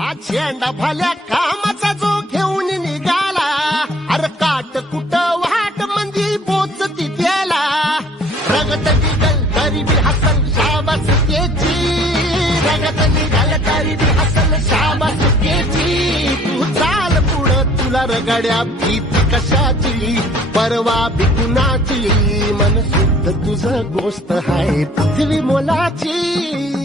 आज झेंडा भल्या कामाचा जो घेऊन निघाला, अरे काट कुट वाट मंदी पोचती त्याला. रगत निघल तरी बी हसल शाबास त्याची, रगत निघाल तरी बी हसल शाबास त्याची. तू चाल पुढं तुला रगड्या भीती कशाची, परवा बी कुणाची. मन शुद्ध तुझं गोष्ट हाय पृथ्वी मोलाची.